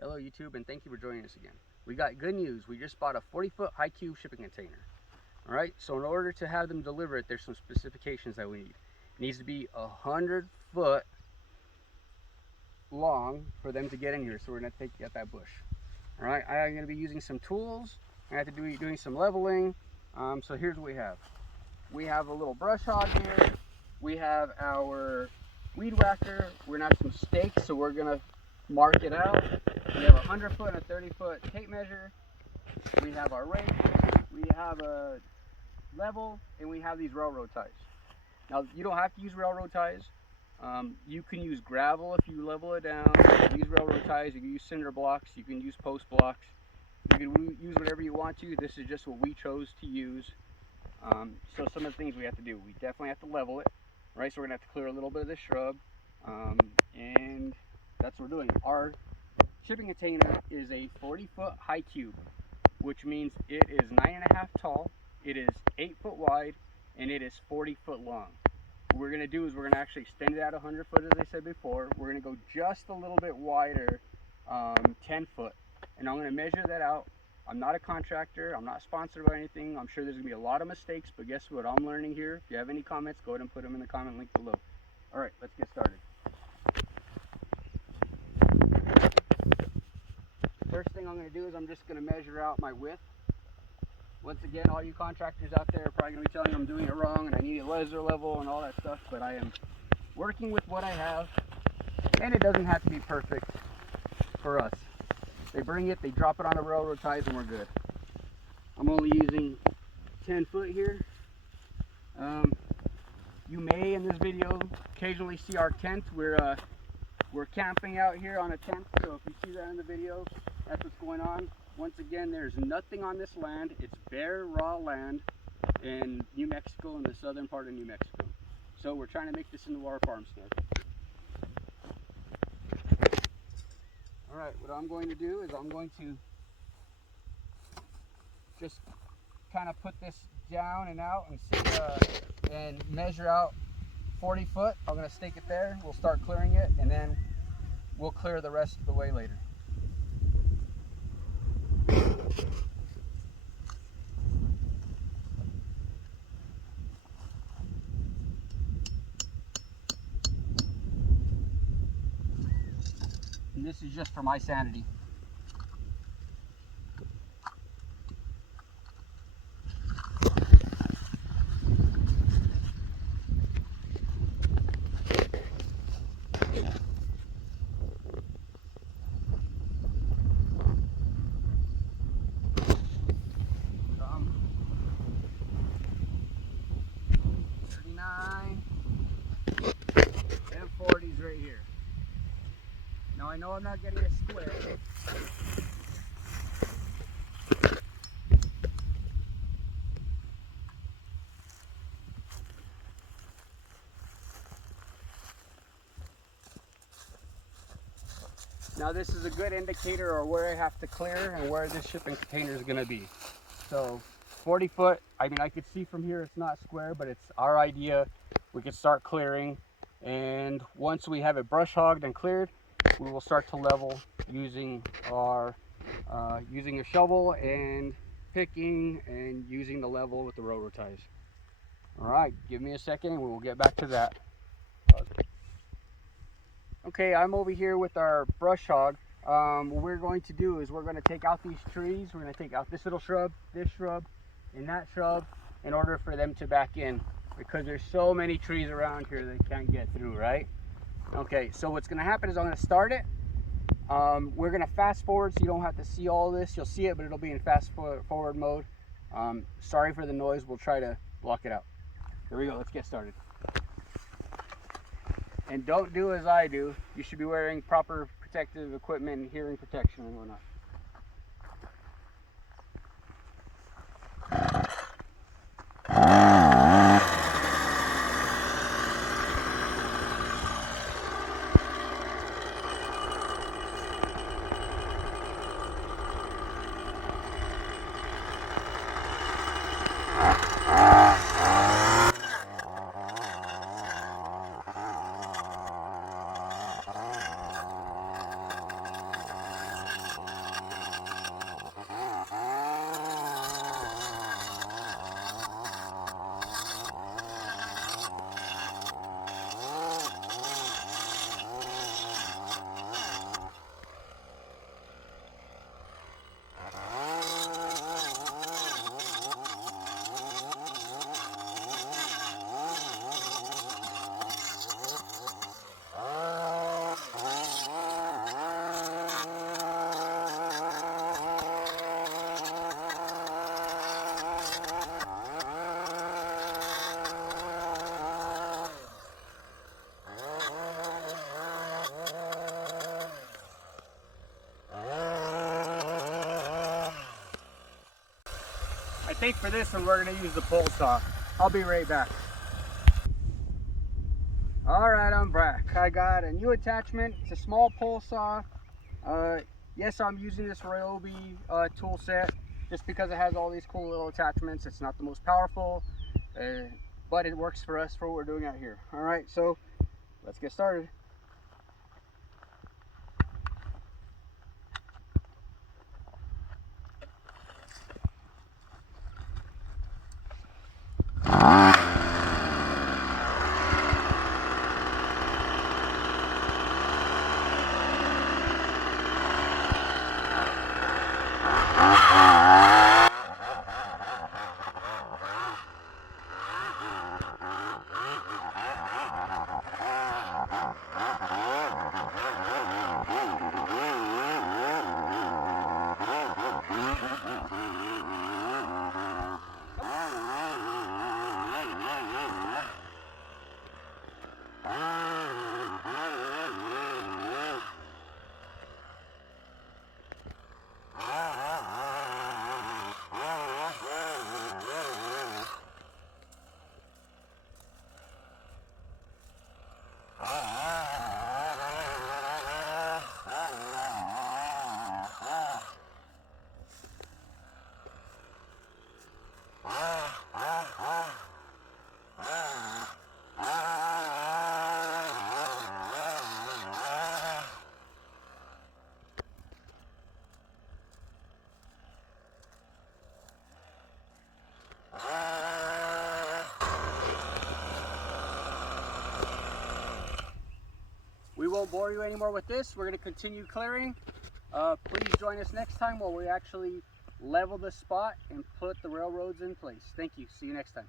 Hello YouTube, and thank you for joining us again. We got good news. We just bought a 40-foot high cube shipping container. Alright, so in order to have them deliver it, there's some specifications that we need. It needs to be 100 foot long for them to get in here, so we're going to take out that bush. Alright, I'm going to be using some tools. I have to be doing some leveling. So here's what we have. We have a little brush hog here. We have our weed whacker. We're going to have some stakes, so we're going to mark it out. We have a 100 foot and a 30 foot tape measure. We have our rake. We have a level, and we have these railroad ties. Now, you don't have to use railroad ties. You can use gravel if you level it down. You can use railroad ties. You can use cinder blocks. You can use post blocks. You can use whatever you want to. This is just what we chose to use. So some of the things we have to do, we definitely have to level it, right? So we're gonna have to clear a little bit of this shrub, and that's what we're doing. Our shipping container is a 40-foot high cube, which means it is 9.5 tall, it is 8 foot wide, and it is 40 foot long. What we're gonna do is we're gonna actually extend it out 100 foot, as I said before. We're gonna go just a little bit wider, 10 foot, and I'm gonna measure that out. I'm not a contractor, I'm not sponsored by anything. I'm sure there's gonna be a lot of mistakes, but guess what? I'm learning here. If you have any comments, go ahead and put them in the comment link below. All right, let's get started. First thing I'm going to do is I'm just going to measure out my width. Once again, all you contractors out there are probably going to be telling me I'm doing it wrong and I need a laser level and all that stuff, but I am working with what I have, and it doesn't have to be perfect for us. They bring it, they drop it on the railroad ties, and we're good. I'm only using 10 foot here. You may in this video occasionally see our tent. We're camping out here on a tent, so if you see that in the video, that's what's going on. Once again, there's nothing on this land. It's bare, raw land in New Mexico, in the southern part of New Mexico. So we're trying to make this into our farmstead. Alright, what I'm going to do is I'm going to just kind of put this down and out and see, and measure out 40 foot. I'm going to stake it there. We'll start clearing it, and then we'll clear the rest of the way later. And this is just for my sanity. And 40s right here. Now I know I'm not getting a square. Now this is a good indicator of where I have to clear and where this shipping container is going to be. So 40 foot, I mean, I could see from here it's not square, but it's our idea. We can start clearing, and once we have it brush hogged and cleared, we will start to level using our using a shovel and picking and using the level with the railroad ties. All right, give me a second and we will get back to that. Okay, I'm over here with our brush hog. What we're going to do is we're going to take out these trees. We're going to take out this little shrub, this shrub, and that shrub in order for them to back in, because there's so many trees around here they can't get through, right? Okay, so what's going to happen is I'm going to start it. We're going to fast forward so you don't have to see all this. You'll see it, but it'll be in fast forward mode. Sorry for the noise. We'll try to block it out. Here we go. Let's get started. And don't do as I do. You should be wearing proper protective equipment and hearing protection and whatnot. think for this one we're going to use the pole saw. I'll be right back. Alright, I'm back. I got a new attachment. It's a small pole saw. Yes, I'm using this Ryobi tool set just because it has all these cool little attachments. It's not the most powerful, but it works for us for what we're doing out here. Alright, so let's get started. We won't bore you anymore with this. We're going to continue clearing. Please join us next time while we actually level the spot and put the railroads in place. Thank you. See you next time.